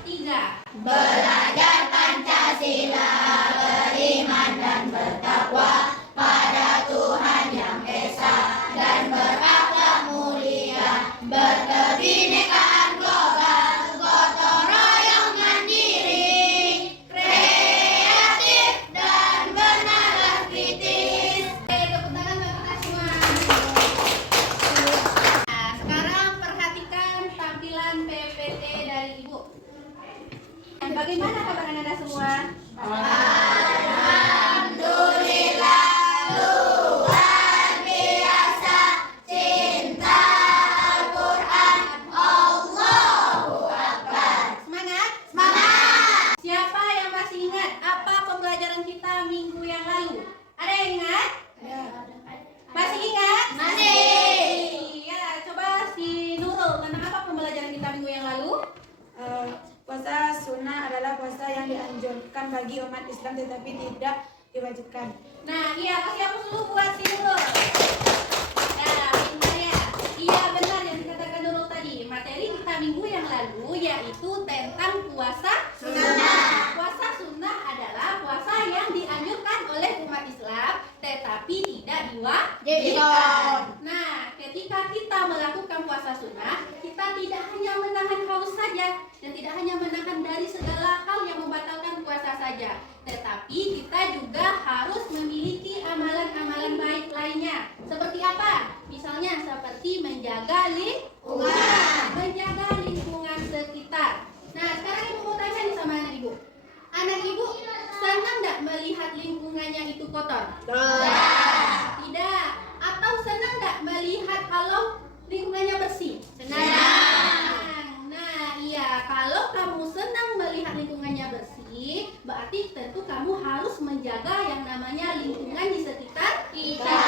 Tiga. Belajar Pancasila, beriman dan bertakwa pada Tuhan Yang Esa dan berakhlak mulia, berkebinekaan global, gotong royong mandiri, kreatif dan bernalar kritis. Tepuk tangan buat kita semua. Nah, sekarang perhatikan tampilan PPT dari Ibu. Bagaimana kabar Anda semua? Alhamdulillah, luar biasa, cinta Al-Quran, Allahu Akbar. Semangat? Semangat! Siapa yang masih ingat apa pembelajaran kita minggu yang lalu? Ada yang ingat? Masih ingat? Masih. Ya, coba si Nurul, tentang apa pembelajaran kita minggu yang lalu? Puasa sunnah adalah puasa yang dianjurkan bagi umat Islam tetapi tidak diwajibkan. Nah, iya, kasih hapus dulu buat si Nurul. Nah, pintar ya. Iya, benar yang dikatakan Nurul tadi. Materi kita minggu yang lalu yaitu tentang puasa Sunnah. Puasa sunnah adalah puasa yang dianjurkan oleh umat Islam tetapi tidak diwajibkan. Nah, ketika kita melakukan puasa sunnah, kita tidak hanya menahan haus saja dan tidak hanya menahan dari segala hal yang membatalkan puasa saja, tetapi kita juga harus memiliki amalan-amalan baik lainnya. Seperti apa? Misalnya seperti menjaga lingkungan sekitar. Nah, sekarang Ibu mau tanya nih sama anak Ibu. Anak Ibu senang nggak melihat lingkungannya itu kotor? Tidak. Atau senang nggak melihat kalau lingkungannya bersih? Senang. Nah, iya, kalau kamu senang melihat lingkungannya bersih, berarti tentu kamu harus menjaga yang namanya lingkungan di sekitar kita.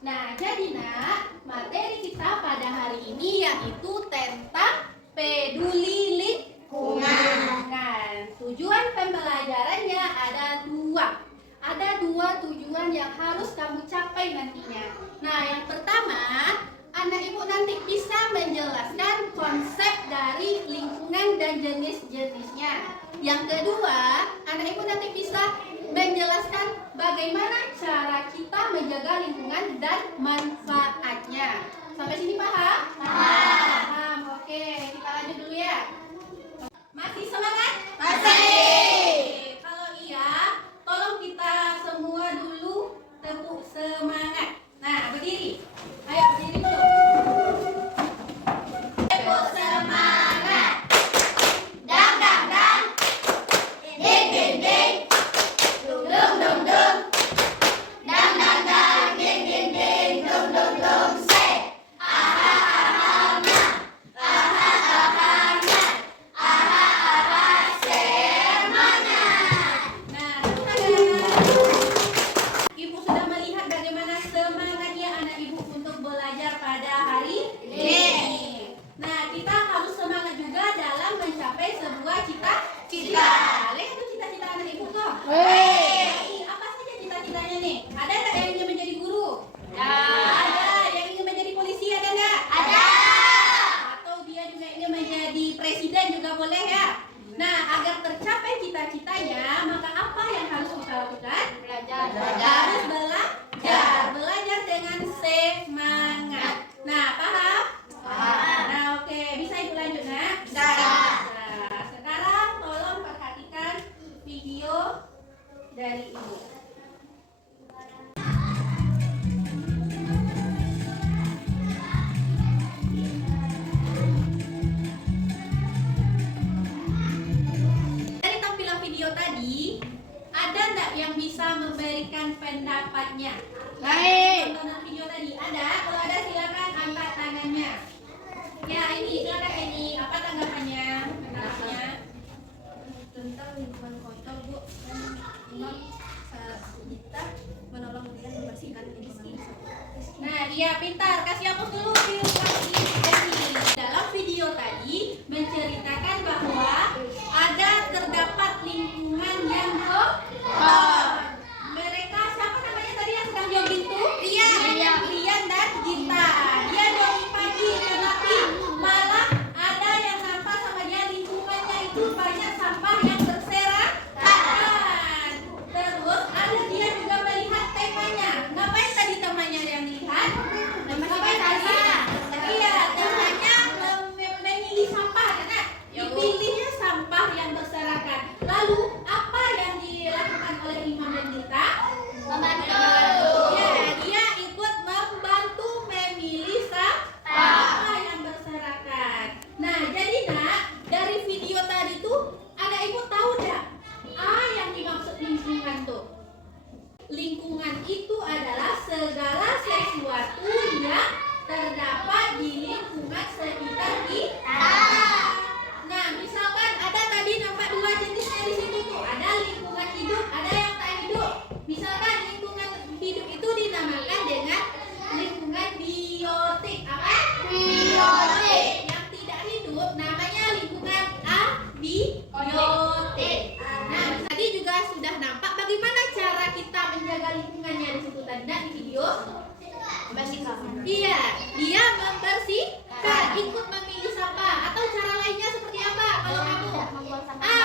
Nah, jadi nak, materi kita pada hari ini yaitu tentang peduli lingkungan. Nah, tujuan pembelajarannya ada dua. Ada dua tujuan yang harus kamu capai nantinya. Nah, yang pertama, anak ibu nanti bisa menjelaskan konsep dari lingkungan dan jenis-jenisnya. Yang kedua, anak ibu nanti bisa menjelaskan bagaimana cara kita menjaga lingkungan dan manfaatnya. Sampai sini paham? Paham. Oke, kita lanjut dulu ya. Masih semangat? Masih. Kalau iya, tolong kita semua dulu tepuk semangat. Nah, berdiri. Ayo berdiri dulu. Tepuk semangat. Dang dang dang. Ding ding ding. Dung dung dung dung. Dang dang dang. Ding ding ding. Dung dung dung. Say. Aha aha na. Aha aha na. Aha aha semangat. Nah, tepuk tangan. Ibu sudah melihat bagaimana semangatnya anak ibu untuk belajar pada hari ini. Nah, kita harus semangat juga dalam mencapai sebuah cita-cita. Lihat tuh cita-cita anak ibu tuh. Apa saja cita-citanya nih? Ada nggak yang ingin menjadi guru? Ada. Yang ingin menjadi polisi ada nggak? Ada. Atau dia juga ingin menjadi presiden juga boleh ya? Nah, agar tercapai cita-citanya, maka apa yang harus kita lakukan? Harus belajar. Belajar dengan semangat. Nah, paham? Nah, oke. Bisa Ibu lanjut, nak? Nah, sekarang tolong perhatikan video dari Ibu. Dari tampilan video tadi, ada nggak yang bisa memberikan pendapatnya? Tontonan video tadi ada? Kalau ada silakan angkat tangannya. Ya, ini silakan ini. Apa tanggapannya? Pendapatnya? Tentang lingkungan kotor, Bu, kan memang kita menolong dia membersihkan lingkungan. Nah, iya pintar. Kasih hapus dulu video tadi. Dalam video tadi menceritakan bahwa ada terdapat lingkungan yang kotor. Mereka siapa namanya tadi yang sedang jogging tuh? Rian dan Gita. Dia jogging pagi, tetapi malah ada yang nampak sama dia lingkungannya itu Nah, tadi juga sudah nampak bagaimana cara kita menjaga lingkungannya di situ tadi di video. Iya, dia membersihkan, ikut memilih sampah atau cara lainnya seperti apa? Kalau kamu,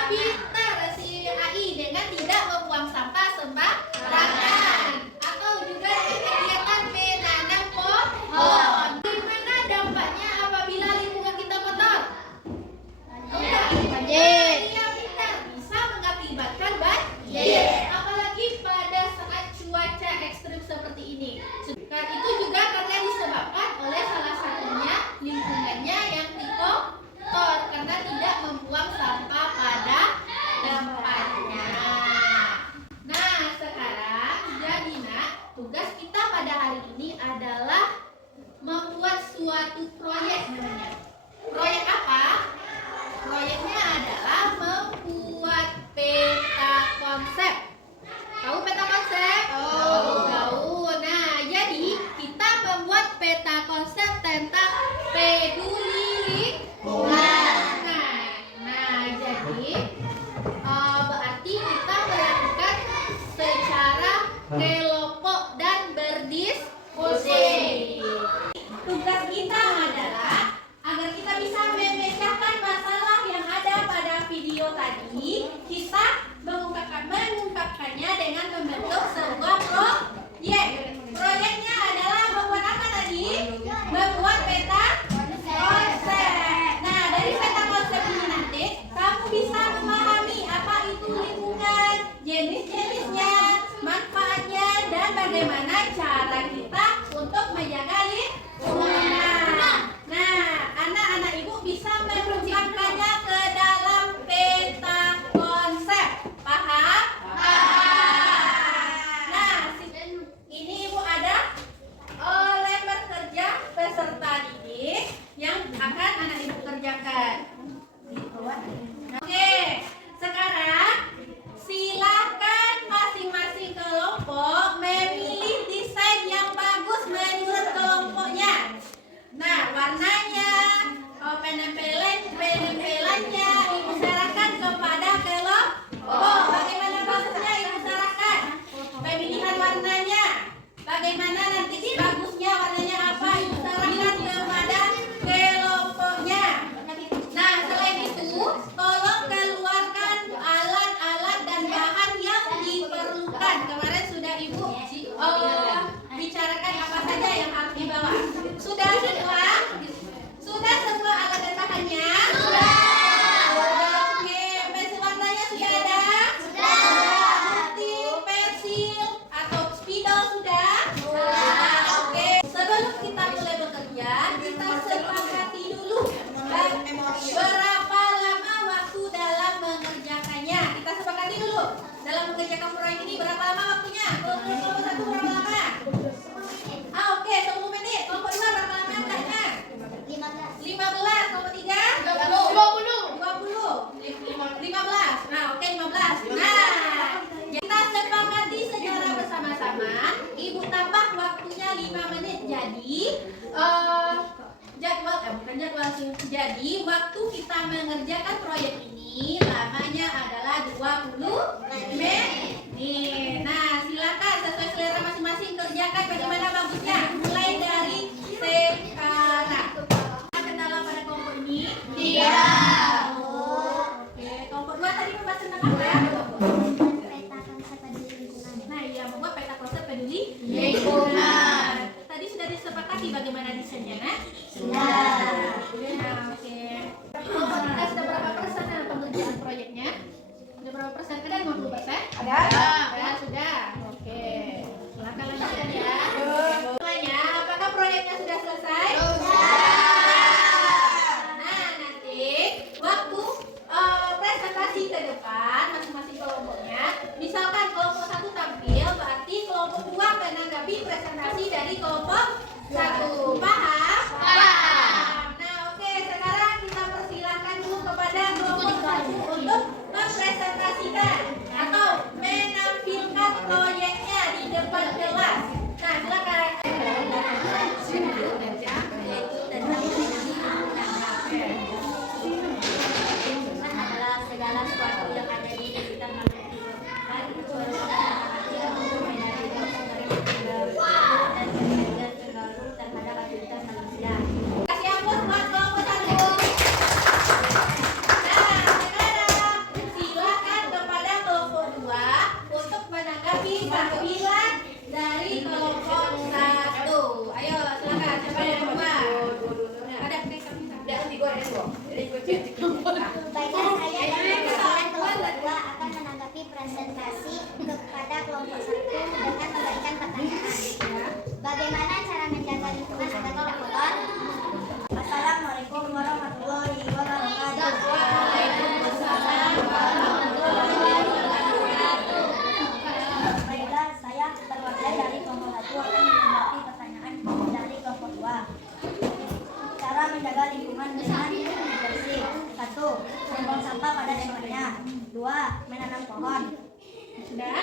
pintar si AI dengan tidak membuang sampah sembarangan atau juga kegiatan menanam pohon. Gimana dampaknya apabila lingkungan kita kotor? Iya, pintar, bisa mengakibatkan banjir. Apalagi pada saat cuaca ekstrim seperti ini. Itu juga karena disebabkan oleh salah satunya lingkungannya yang kotor karena tidak membuang sampah pada tempatnya. Nah, sekarang jadi tugas kita pada hari ini adalah membuat suatu proyek namanya. Proyek apa? Proyeknya adalah membuat peta konsep. Tahu peta konsep? Tahu. Nah, jadi kita membuat peta konsep tentang peduli lingkungan. Nah, jadi berarti kita melakukan secara kelompok dan berdiskusi. Tugas kita adalah agar kita bisa memecahkan masalah yang ada pada video tadi, kita mengungkapkannya dengan membentuk sebuah proyek. Proyeknya adalah membuat apa tadi? Membuat peta konsep. Nah, dari peta konsep ini nanti kamu bisa memahami apa itu lingkungan, jenis-jenisnya, manfaatnya, dan bagaimana cara kita untuk menjaga lingkungan. Nah, anak-anak ibu bisa merumuskannya ke dalam peta konsep. Paham? Nah, ini ibu ada lembar kerja peserta didik yang akan anak ibu kerjakan. Oke, sekarang silakan masing-masing kelompok memilih desain yang bagus menurut kelompoknya. Nah, warnanya, penempelannya ibu serahkan kepada kelompok. Bagaimana bagusnya ibu serahkan? Pemilihan warnanya, bagaimana nanti bagusnya warnanya apa? Ibu serahkan kepada kelompoknya. Nah, selain itu, tolong keluarkan alat-alat dan bahan yang diperlukan. Kemarin sudah ibu bicarakan apa saja yang harus dibawa. Sudah semua? Sudah semua alat dan bahannya? Sudah. Oke, pensil warnanya sudah ada? Sudah. Gunting, pensil, atau spidol sudah? Sudah. Oke, sebelum kita mulai bekerja, kita sepakati dulu berapa lama waktu dalam mengerjakannya. Kita sepakati dulu dalam mengerjakan proyek ini berapa lama waktunya? Kelompok 1 berapa lama? Oke, 10 menit. Kelompok 2 berapa lama angkanya? 15. Kelompok 3? 20. 15. Nah, oke 15. Nah, kita sepakati secara bersama-sama. Ibu tambah waktunya 5 menit. Jadi Jadi waktu kita mengerjakan proyek ini lamanya adalah 20 menit. Nah, silakan sesuai selera masing-masing kerjakan bagaimana bagusnya. Mulai dari sekarang. Kendala pada kelompok ini? Tidak. Oke, kelompok 2 tadi membahas tentang apa ya? Nah, iya, membuat peta konsep peduli lingkungan. Tadi sudah disepakati bagaimana desainnya, nah? Sudah. Nah, oke. Kelompok kita sudah berapa persen pengerjaan proyeknya? Sudah berapa persen? Ada 50%? Ada. Sudah. Oke. Silakan lanjutkan ya. Semuanya, apakah proyeknya sudah selesai? Nah, nanti waktu presentasi ke depan masing-masing kelompoknya, misalkan kelompok 1 tampil, berarti kelompok 2 menanggapi presentasi dari kelompok 1. Paham? Paham. Nah, oke, sekarang kita persilahkan dulu kepada kelompok 1 untuk mempresentasikan atau menampilkan proyeknya di depan kelas. Nah, silakan. Disapilah dari kelompok 1. Ayo silakan siapa yang kedua? Ada Baiklah, saya dari perwakilan kelompok 2 akan menanggapi presentasi kepada kelompok 1 dengan memberikan pertanyaan. Bagaimana cara menjaga lingkungan agar tidak kotor? Assalamualaikum warahmatullahi wabarakatuh. Waalaikumsalam warahmatullahi wabarakatuh. Baiklah, saya perwakilan dari kelompok 1 akan menanggapi pertanyaan dari kelompok 2. Cara menjaga lingkungan dengan bersih. 1. Membuang sampah pada tempatnya. 2. Menanam pohon. Sudah?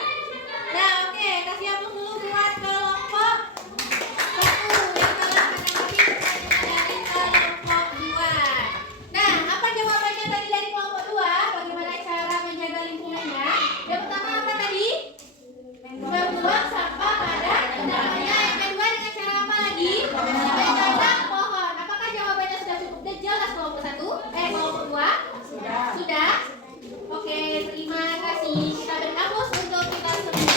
Nah, oke, kasih hapus dulu buat kelompok 1 yang telah menanggapi pertanyaan dari kelompok 2. Nah, apa jawabannya tadi dari kelompok 2? Bagaimana cara menjaga lingkungannya? Yang pertama apa tadi? Membuang sampah pada tempatnya. Yang kedua dengan cara apa lagi? Menanam pohon. Apakah jawabannya sudah cukup dan jelas kelompok 1? Kelompok 2? Sudah? Oke, terima kasih. Kita beri hapus untuk kita semua.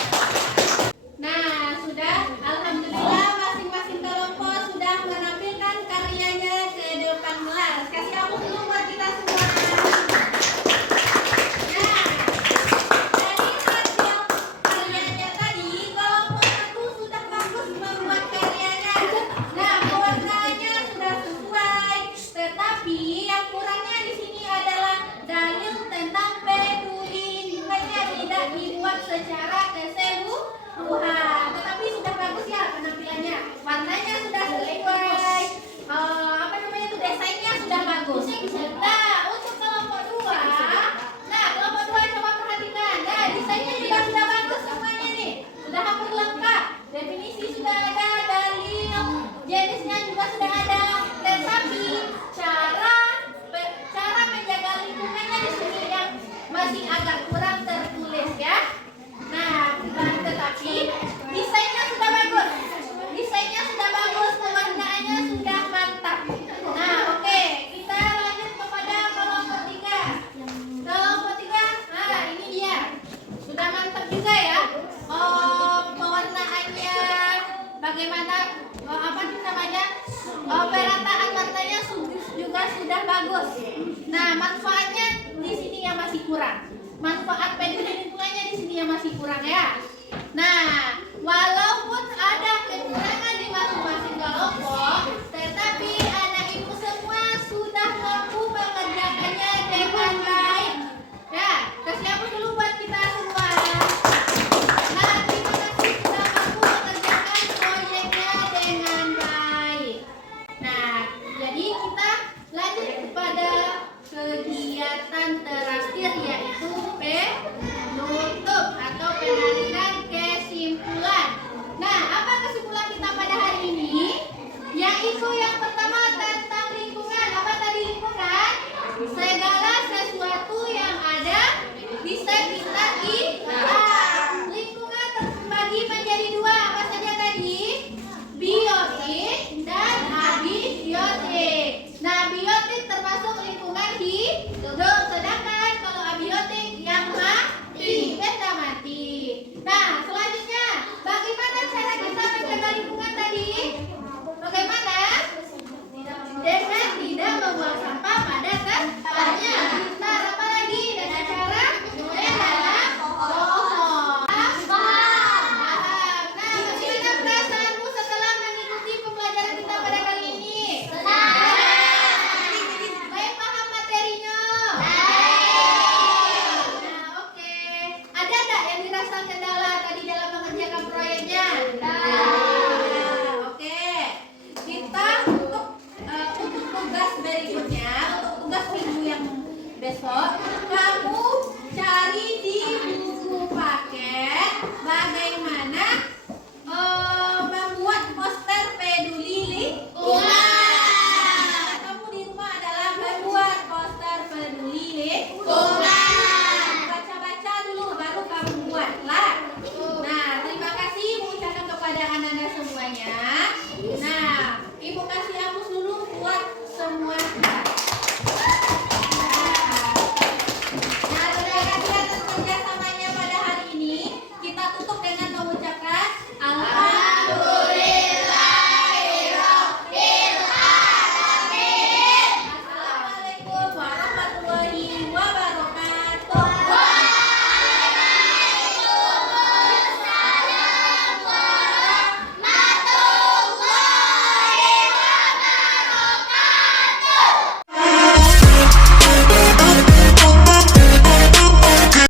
Nah, sudah. Alhamdulillah masing-masing kelompok sudah menampilkan karyanya ke depan kelas. Kasih hapus dulu buat kita semua. Nah, dari hasil karyanya tadi, kelompok 1 sudah bagus membuat karyanya. Nah, warnanya sudah sesuai, tetapi yang kurangnya di sini adalah dalil tentang peduli lingkungannya tidak dibuat secara keseluruhan. Tetapi sudah bagus ya penampilannya, warnanya sudah sesuai, apa namanya itu desainnya sudah bagus. Nah, untuk kelompok 2, nah kelompok 2 coba perhatikan. Nah, desainnya juga sudah bagus semuanya nih, sudah hampir lengkap. Definisi sudah ada, dalil, jenisnya juga sudah ada. Tetapi cara menjaga lingkungannya di sini yang masih agak kurang tertulis ya. Nah, tetapi desainnya sudah bagus. Desainnya sudah bagus, pewarnaannya sudah mantap. Nah, oke, kita lanjut kepada kelompok 3. Kelompok 3, nah ini dia. Sudah mantap juga ya. Pewarnaannya bagaimana, apa sih namanya? Perataan warnanya juga sudah bagus. Nah, manfaatnya di sini yang masih kurang. Manfaat peduli lingkungannya di sini yang masih kurang ya. Nah, walaupun ada kekurangan